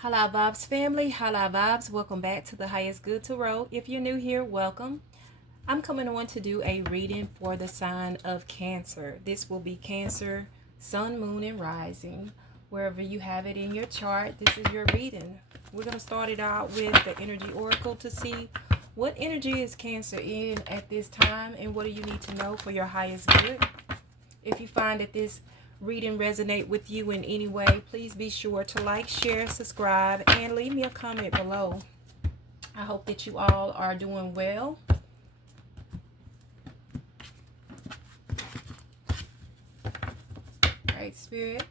Hala Vibes family, Hala Vibes, welcome back to the highest good to roll. If you're new here, welcome. I'm coming on to do a reading for the sign of Cancer. This will be Cancer, Sun, Moon, and Rising. Wherever you have it in your chart, this is your reading. We're going to start it out with the Energy Oracle to see what energy is Cancer in at this time and what do you need to know for your highest good. If you find that this reading resonate with you in any way, please be sure to like, share, subscribe, and leave me a comment below. I hope that you all are doing well. All right, Spirit.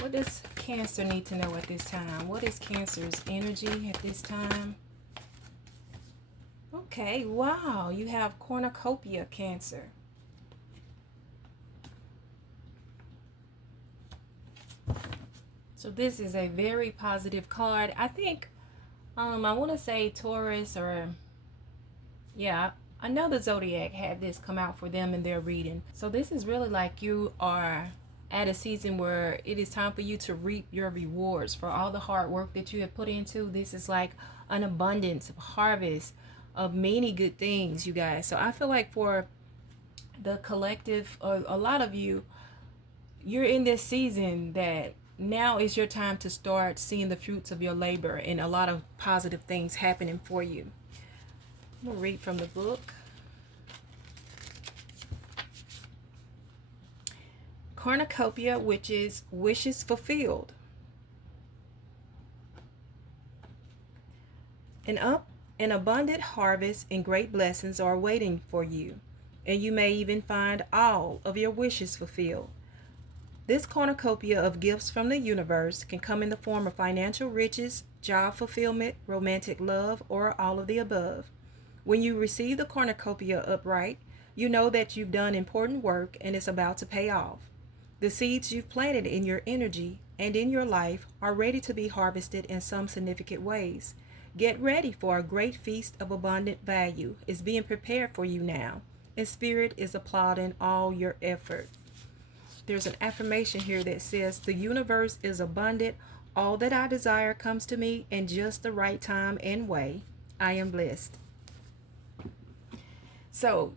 What does Cancer need to know at this time? What is Cancer's energy at this time? Okay, wow. You have cornucopia, Cancer. So this is a very positive card. I think I want to say Taurus or yeah, another zodiac had this come out for them in their reading. So this is really like you are at a season where it is time for you to reap your rewards for all the hard work that you have put into. This is like an abundance of harvest of many good things, you guys. So I feel like for the collective, a lot of you, you're in this season that now is your time to start seeing the fruits of your labor and a lot of positive things happening for you. I'm going to read from the book. Cornucopia, which is wishes fulfilled. An abundant harvest and great blessings are waiting for you, and you may even find all of your wishes fulfilled. This cornucopia of gifts from the universe can come in the form of financial riches, job fulfillment, romantic love, or all of the above. When you receive the cornucopia upright, you know that you've done important work and it's about to pay off. The seeds you've planted in your energy and in your life are ready to be harvested in some significant ways. Get ready for a great feast of abundant value is being prepared for you now, and Spirit is applauding all your effort. There's an affirmation here that says, the universe is abundant. All that I desire comes to me in just the right time and way. I am blessed. So,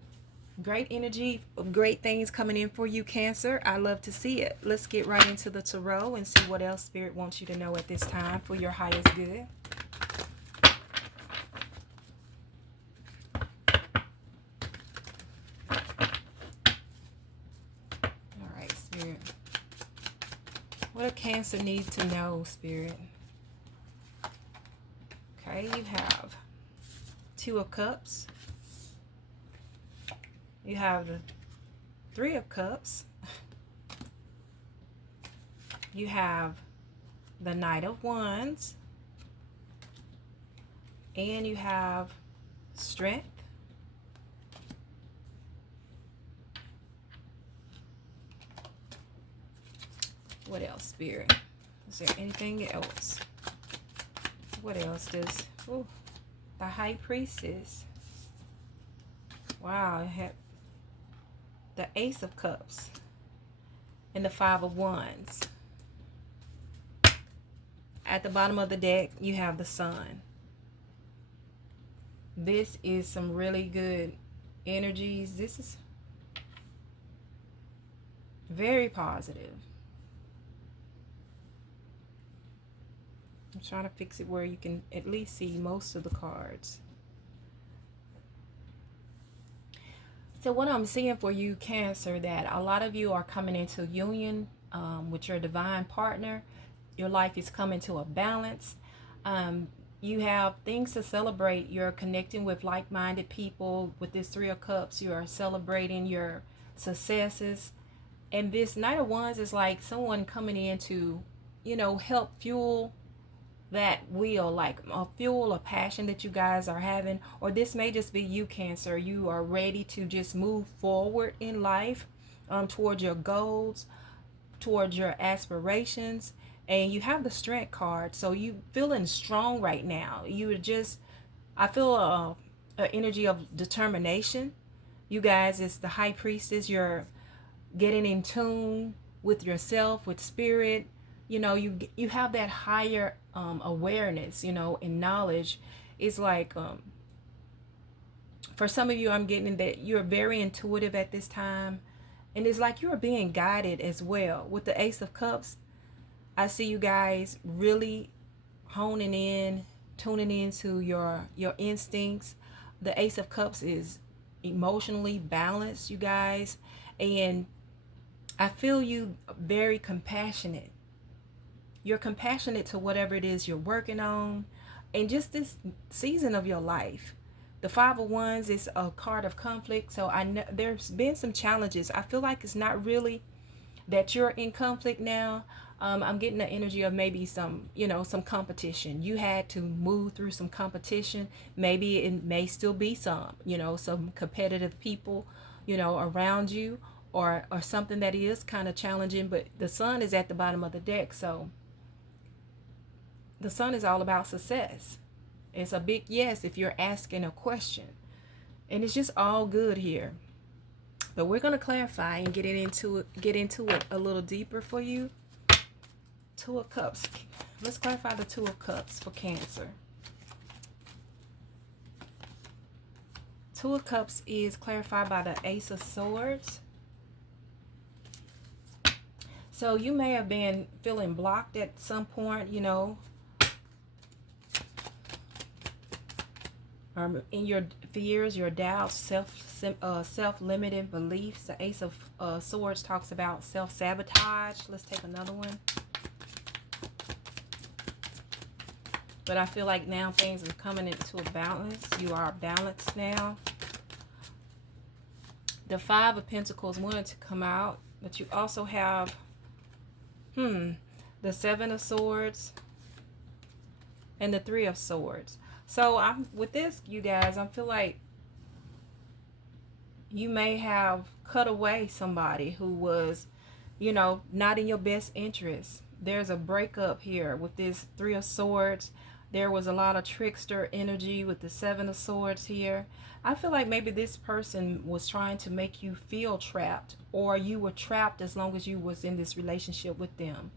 great energy, great things coming in for you, Cancer. I love to see it. Let's get right into the tarot and see what else Spirit wants you to know at this time for your highest good. All right, Spirit. What do Cancer need to know, Spirit? Okay, you have Two of Cups. You have the Three of Cups. You have the Knight of Wands. And you have Strength. What else, Spirit? Is there anything else? What else does... Ooh, the High Priestess. Wow, I have the Ace of Cups and the Five of Wands. At the bottom of the deck, you have the Sun. This is some really good energies. This is very positive. I'm trying to fix it where you can at least see most of the cards. So what I'm seeing for you, Cancer, that a lot of you are coming into union with your divine partner. Your life is coming to a balance. You have things to celebrate. You're connecting with like-minded people. With this Three of Cups, you are celebrating your successes. And this Knight of Wands is like someone coming in to, help fuel that wheel, like a fuel, a passion that you guys are having. Or this may just be you, Cancer. You are ready to just move forward in life towards your goals, towards your aspirations. And you have the Strength card, so you feeling strong right now. I feel a energy of determination. You guys, it's the High Priestess. You're getting in tune with yourself, with Spirit. you know, you have that higher awareness, you know, and knowledge. It's like for some of you, I'm getting that you're very intuitive at this time, and it's like you're being guided as well. With the Ace of Cups, I see you guys really honing in, tuning into your instincts. The Ace of Cups is emotionally balanced, you guys, and I feel you very compassionate. You're compassionate to whatever it is you're working on, and just this season of your life. The Five of Wands is a card of conflict, so I know there's been some challenges. I feel like it's not really that you're in conflict now. I'm getting the energy of maybe some, you know, some competition. You had to move through some competition. Maybe it may still be some, you know, some competitive people, you know, around you, or something that is kind of challenging. But the sun is at the bottom of the deck, so the sun is all about success. It's a big yes if you're asking a question, and it's just all good here. But we're going to clarify and get into it a little deeper for you. Two of Cups. Let's clarify the Two of Cups for Cancer. Two of Cups is clarified by the Ace of Swords. So you may have been feeling blocked at some point, you know, in your fears, your doubts, self-limiting beliefs. The Ace of Swords talks about self-sabotage. Let's take another one. But I feel like now things are coming into a balance. You are balanced now. The Five of Pentacles wanted to come out, but you also have the Seven of Swords and the Three of Swords. So I'm with this, you guys, I feel like you may have cut away somebody who was, you know, not in your best interest. There's a breakup here with this Three of Swords. There was a lot of trickster energy with the Seven of Swords here. I feel like maybe this person was trying to make you feel trapped, or you were trapped as long as you was in this relationship with them.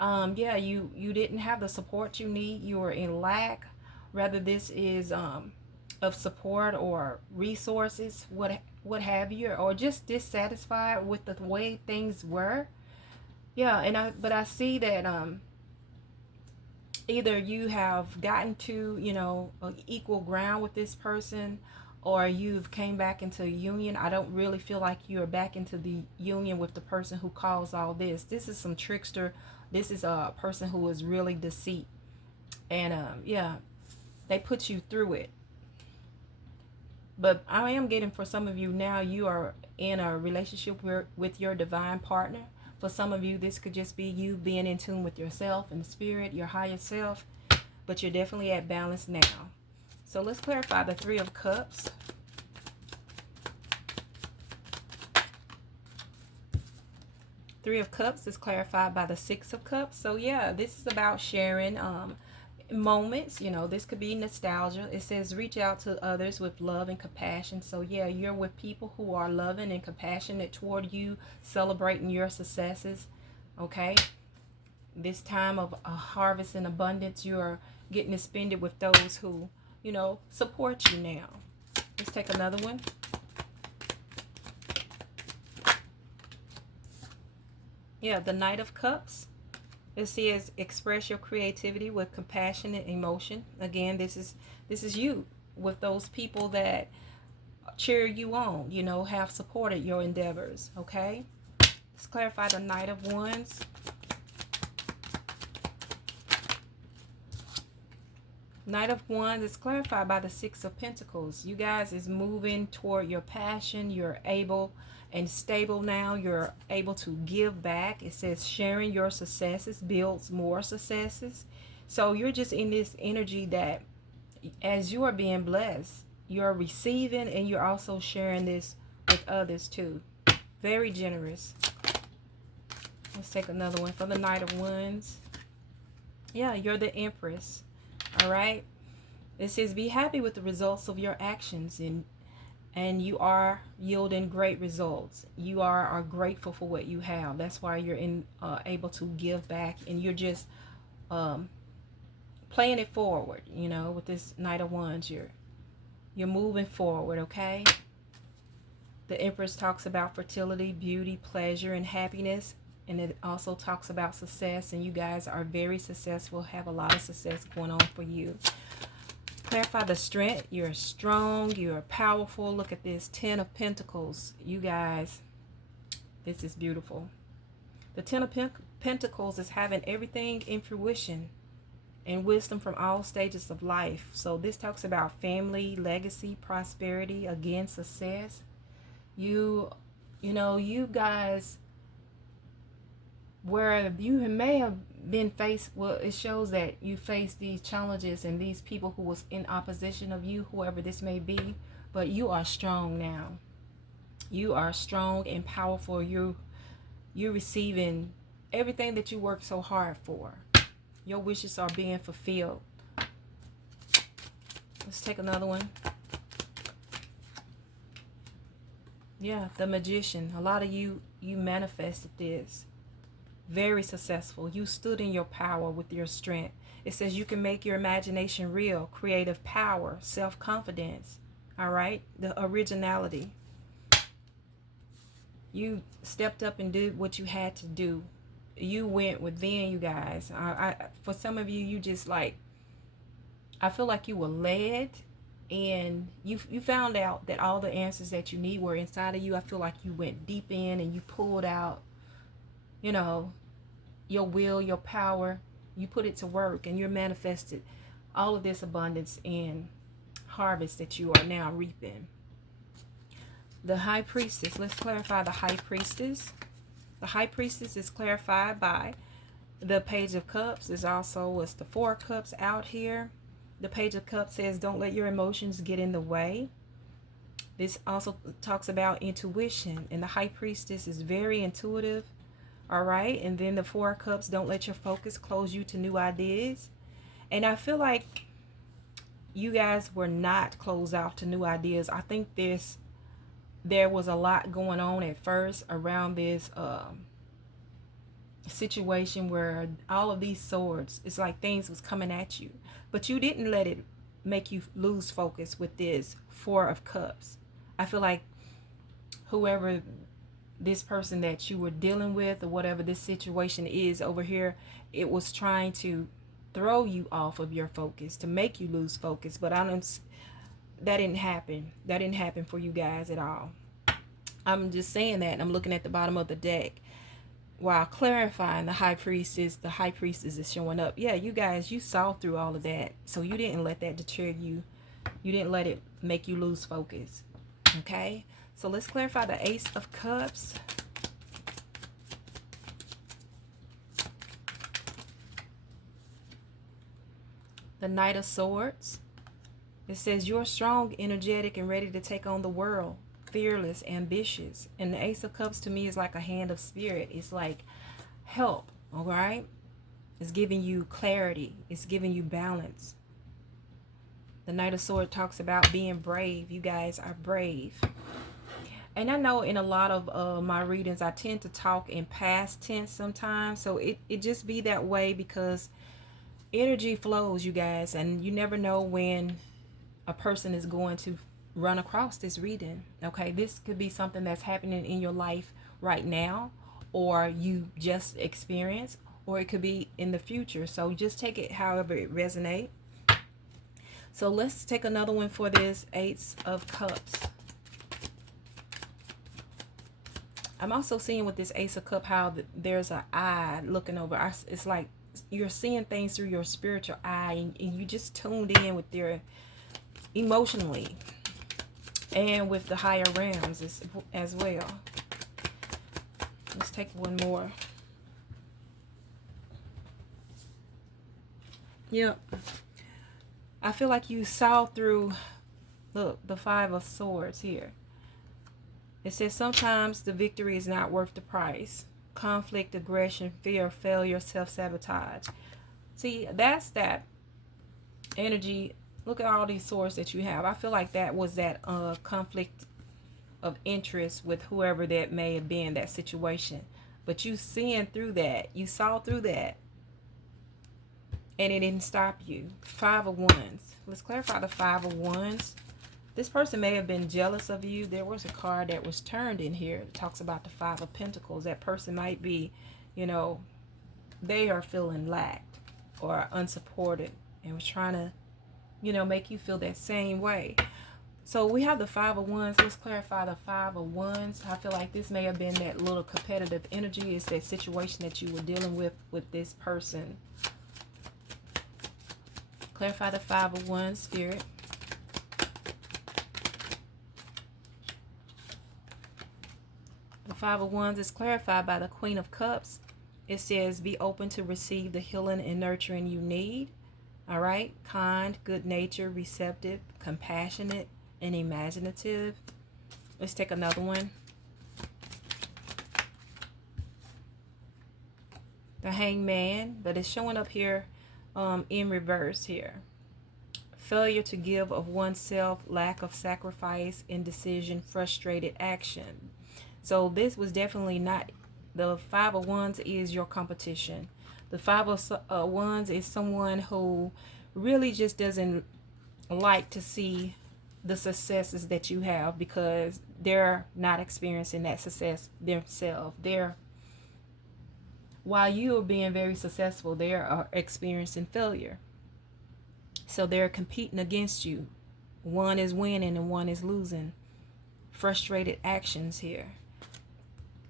Yeah, you didn't have the support you need. You were in lack. Rather, this is of support or resources, what have you, or just dissatisfied with the way things were. Yeah, and but I see that either you have gotten to, you know, equal ground with this person, or you've came back into a union. I don't really feel like you're back into the union with the person who caused all this. This is some trickster. This is a person who is really deceit, and yeah, they put you through it. But I am getting, for some of you now, you are in a relationship with your divine partner. For some of you, this could just be you being in tune with yourself and spirit, your higher self. But you're definitely at balance now. So let's clarify the Three of Cups. Three of Cups is clarified by the Six of Cups. So yeah, this is about sharing moments. You know, this could be nostalgia. It says reach out to others with love and compassion. So yeah, you're with people who are loving and compassionate toward you, celebrating your successes. Okay, this time of a harvest and abundance, you are getting to spend it with those who, you know, support you now. Let's take another one. Yeah, the Knight of Cups. It says express your creativity with compassion and emotion. Again, this is you with those people that cheer you on, you know, have supported your endeavors. Okay, let's clarify the Knight of Wands. Knight of Wands is clarified by the Six of Pentacles. You guys is moving toward your passion. You're able and stable now. You're able to give back. It says sharing your successes builds more successes. So you're just in this energy that as you are being blessed, you're receiving, and you're also sharing this with others too. Very generous. Let's take another one for the Knight of Wands. Yeah, you're the Empress. All right. It says be happy with the results of your actions, and and you are yielding great results. You are grateful for what you have. That's why you're able to give back, and you're just um, playing it forward. You know, with this Knight of Wands, you're moving forward. Okay. The Empress talks about fertility, beauty, pleasure, and happiness. And it also talks about success. And you guys are very successful, have a lot of success going on for you. Clarify the strength. You're strong. You're powerful. Look at this. 10 of Pentacles. You guys, this is beautiful. The 10 of Pentacles is having everything in fruition and wisdom from all stages of life. So this talks about family, legacy, prosperity, again, success. You know, you guys, where you may have been faced, well, it shows that you faced these challenges and these people who was in opposition of you, whoever this may be, but you are strong now. You are strong and powerful. You're receiving everything that you worked so hard for. Your wishes are being fulfilled. Let's take another one. Yeah, the Magician. A lot of you manifested this. Very successful. You stood in your power with your strength. It says you can make your imagination real, creative power, self-confidence. All right? The originality. You stepped up and did what you had to do. You went within, you guys. For some of you, you just like, I feel like you were led, and you found out that all the answers that you need were inside of you. I feel like you went deep in and you pulled out, you know, your will, your power. You put it to work, and you're manifested all of this abundance and harvest that you are now reaping. The High Priestess. Let's clarify the High Priestess. The High Priestess is clarified by the Page of Cups. There's also what's the Four of Cups out here. The Page of Cups says don't let your emotions get in the way. This also talks about intuition, and the High Priestess is very intuitive. All right. And then the Four of Cups, don't let your focus close you to new ideas. And I feel like you guys were not closed off to new ideas. I think there was a lot going on at first around this situation where all of these swords, it's like things was coming at you, but you didn't let it make you lose focus with this Four of Cups. I feel like whoever this person that you were dealing with, or whatever this situation is over here, it was trying to throw you off of your focus, to make you lose focus. But that didn't happen. That didn't happen for you guys at all. I'm just saying that, and I'm looking at the bottom of the deck while clarifying the High Priestess. The High Priestess is showing up. Yeah, you guys, you saw through all of that, so you didn't let that deter you. You didn't let it make you lose focus. Okay, so let's clarify the Ace of Cups. The Knight of Swords. It says you're strong, energetic, and ready to take on the world. Fearless, ambitious. And the Ace of Cups to me is like a hand of spirit. It's like help. All right, it's giving you clarity. It's giving you balance. The Knight of Swords talks about being brave. You guys are brave. And I know in a lot of my readings, I tend to talk in past tense sometimes. So it just be that way because energy flows, you guys. And you never know when a person is going to run across this reading. Okay, this could be something that's happening in your life right now, or you just experienced, or it could be in the future. So just take it however it resonates. So let's take another one for this Ace of Cups. I'm also seeing with this Ace of Cups how there's an eye looking over. It's like you're seeing things through your spiritual eye, and you just tuned in with your emotionally and with the higher realms as well. Let's take one more. Yep. I feel like you saw through, look, the Five of Swords here. It says sometimes the victory is not worth the price. Conflict, aggression, fear, failure, self-sabotage. See, that's that energy Look at all these swords that you have. I feel like that was that conflict of interest with whoever that may have been, that situation. But you seeing through that. You saw through that. And it didn't stop you. Five of Wands. Let's clarify the Five of Wands. This person may have been jealous of you. There was a card that was turned in here. It talks about the Five of Pentacles. That person might be, you know, they are feeling lacked or unsupported and was trying to, you know, make you feel that same way. So we have the Five of Wands. Let's clarify the Five of Wands. I feel like this may have been that little competitive energy. It's that situation that you were dealing with this person. Clarify the Five of Wands, Spirit. The Five of Wands is clarified by the Queen of Cups. It says, be open to receive the healing and nurturing you need. All right. Kind, good natured, receptive, compassionate, and imaginative. Let's take another one. The Hangman, but it's showing up here in reverse here. Failure to give of oneself, lack of sacrifice, indecision, frustrated action. So this was definitely not, the Five of Wands is your competition. The Five of Wands is someone who really just doesn't like to see the successes that you have because they're not experiencing that success themselves. While you are being very successful, they are experiencing failure. So they're competing against you. One is winning and one is losing. Frustrated actions here.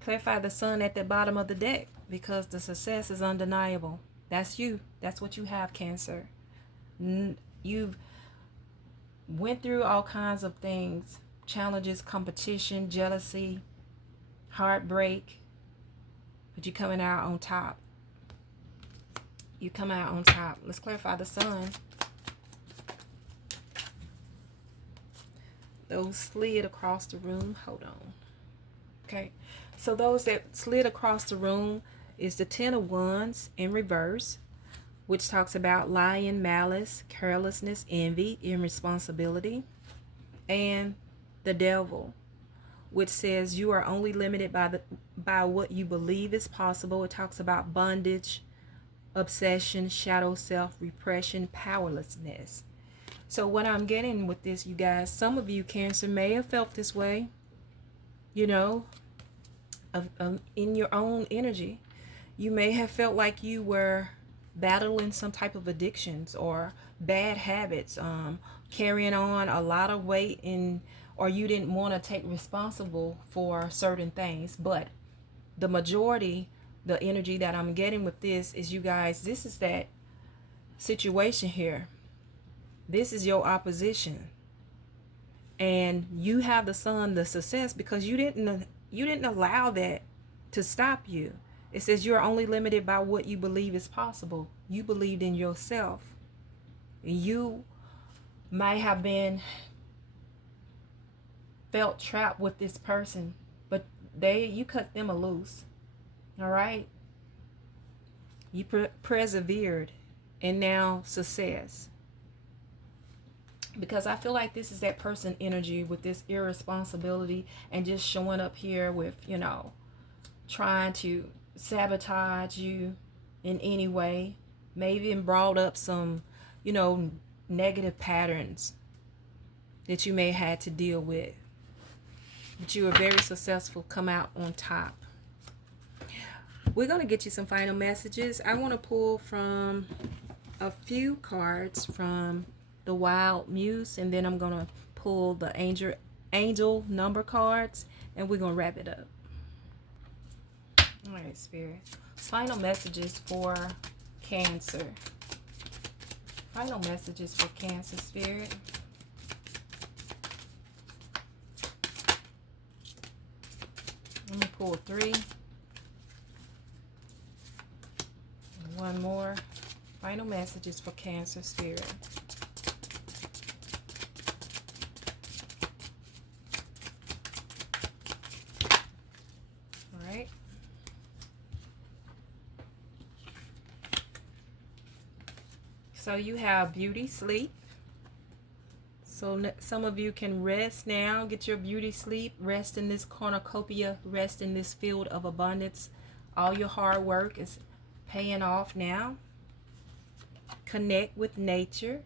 Clarify the Sun at the bottom of the deck because the success is undeniable. That's you. That's what you have, Cancer. You've went through all kinds of things. Challenges, competition, jealousy, heartbreak. But you're coming out on top. You come out on top. Let's clarify the Sun. Those slid across the room. Hold on. Okay. So those that slid across the room is the Ten of Wands in reverse, which talks about lying, malice, carelessness, envy, irresponsibility, and the Devil, which says you are only limited by what you believe is possible. It talks about bondage, obsession, shadow self, repression, powerlessness. So what I'm getting with this, you guys, some of you, Cancer, may have felt this way, you know, in your own energy. You may have felt like you were battling some type of addictions or bad habits, carrying on a lot of weight, or you didn't want to take responsible for certain things. But the majority, the energy that I'm getting with this is, you guys, this is that situation here. This is your opposition. And you have the Sun, the success, because you didn't allow that to stop you. It says you're only limited by what you believe is possible. You believed in yourself. You might have felt trapped with this person, but you cut them loose. All right? You persevered, and now success. Because I feel like this is that person energy with this irresponsibility and just showing up here with, you know, trying to sabotage you in any way. Maybe even brought up some, you know, negative patterns that you may have had to deal with. But you were very successful, come out on top. We're going to get you some final messages. I want to pull from a few cards from the Wild Muse, and then I'm going to pull the angel number cards, and we're going to wrap it up. All right, Spirit. Final messages for Cancer. Final messages for Cancer, Spirit. Let me pull 3. And one more. Final messages for Cancer, Spirit. All right. So you have beauty, sleep, So some of you can rest now, get your beauty sleep, rest in this cornucopia, rest in this field of abundance. All your hard work is paying off now. Connect with nature.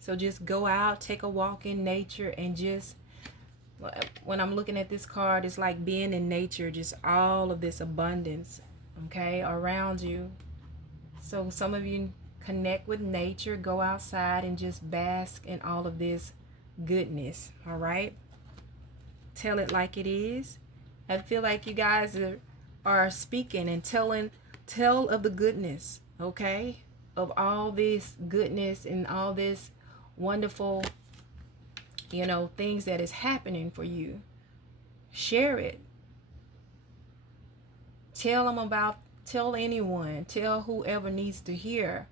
So just go out, take a walk in nature, and just, when I'm looking at this card, it's like being in nature, just all of this abundance, okay, around you. So some of you connect with nature, go outside and just bask in all of this goodness, all right? Tell it like it is. I feel like you guys are speaking and tell of the goodness, okay? Of all this goodness and all this wonderful, things that is happening for you. Share it. Tell anyone, tell whoever needs to hear,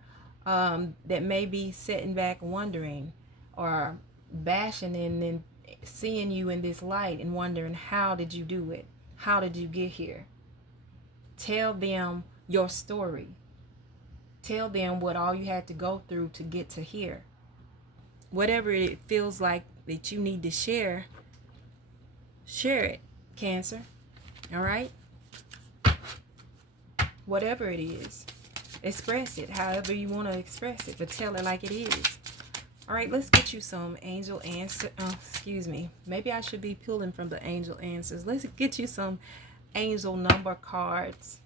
that may be sitting back wondering or bashing and then seeing you in this light and wondering, how did you do it? How did you get here? Tell them your story. Tell them what all you had to go through to get to here. Whatever it feels like that you need to share it, Cancer. All right? Whatever it is, express it however you want to express it, but tell it like it is. All right, let's get you some angel answer. Excuse me. Maybe I should be pulling from the angel answers. Let's get you some angel number cards.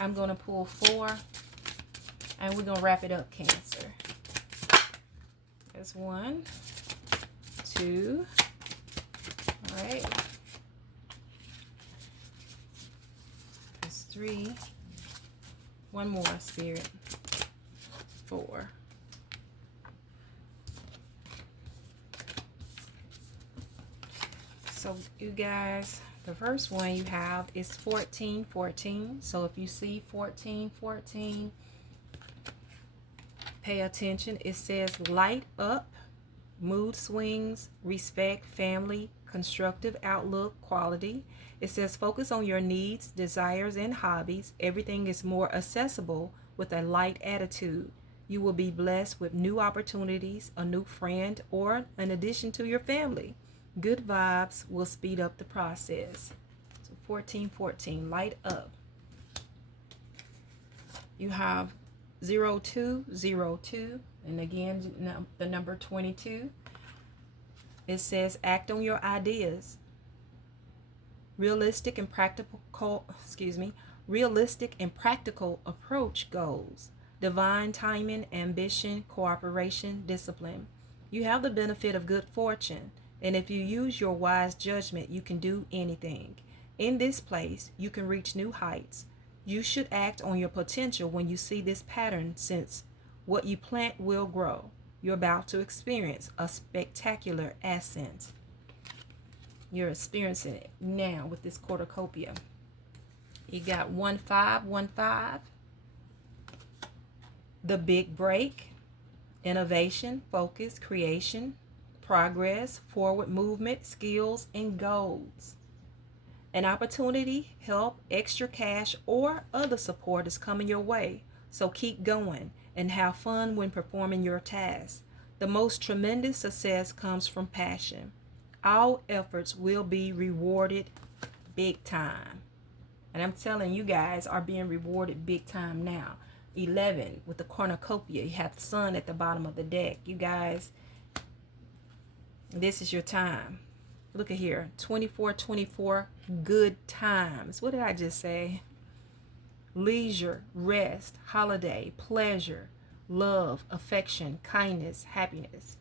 I'm going to pull 4, and we're going to wrap it up, Cancer. There's 1, 2. All right. There's 3. One more, Spirit. 4. So you guys, the first one you have is 1414. So if you see 1414, pay attention. It says light up, mood swings, respect, family, constructive outlook, quality. It says focus on your needs, desires, and hobbies. Everything is more accessible with a light attitude. You will be blessed with new opportunities, a new friend, or an addition to your family. Good vibes will speed up the process. So 1414, light up. You have 0202, and again the number 22. It says act on your ideas. Realistic and practical approach goals. Divine timing, ambition, cooperation, discipline. You have the benefit of good fortune, and if you use your wise judgment, you can do anything. In this place, you can reach new heights. You should act on your potential when you see this pattern, since what you plant will grow. You're about to experience a spectacular ascent. You're experiencing it now with this cornucopia. You got 1515. The big break. Innovation, focus, creation, progress, forward movement, skills, and goals. An opportunity, help, extra cash, or other support is coming your way. So keep going and have fun when performing your tasks. The most tremendous success comes from passion. All efforts will be rewarded big time. And I'm telling you guys are being rewarded big time now. 11 with the cornucopia. You have the sun at the bottom of the deck. You guys, this is your time. Look at here. 2424, good times. What did I just say? Leisure, rest, holiday, pleasure, love, affection, kindness, happiness.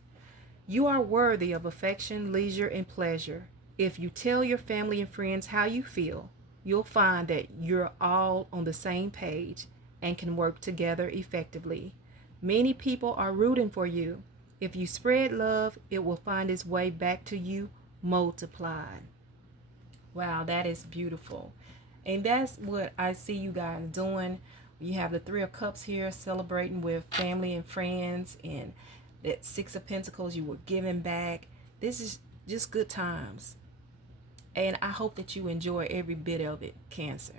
You are worthy of affection, leisure, and pleasure. If you tell your family and friends how you feel, you'll find that you're all on the same page and can work together effectively. Many people are rooting for you. If you spread love, it will find its way back to you multiplied. Wow, that is beautiful. And that's what I see you guys doing. You have the 3 of Cups here, celebrating with family and friends, and that 6 of Pentacles, you were giving back. This is just good times. And I hope that you enjoy every bit of it, Cancer.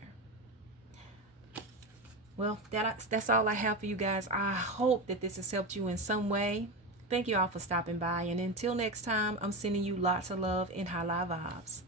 Well, that's all I have for you guys. I hope that this has helped you in some way. Thank you all for stopping by. And until next time, I'm sending you lots of love and high live vibes.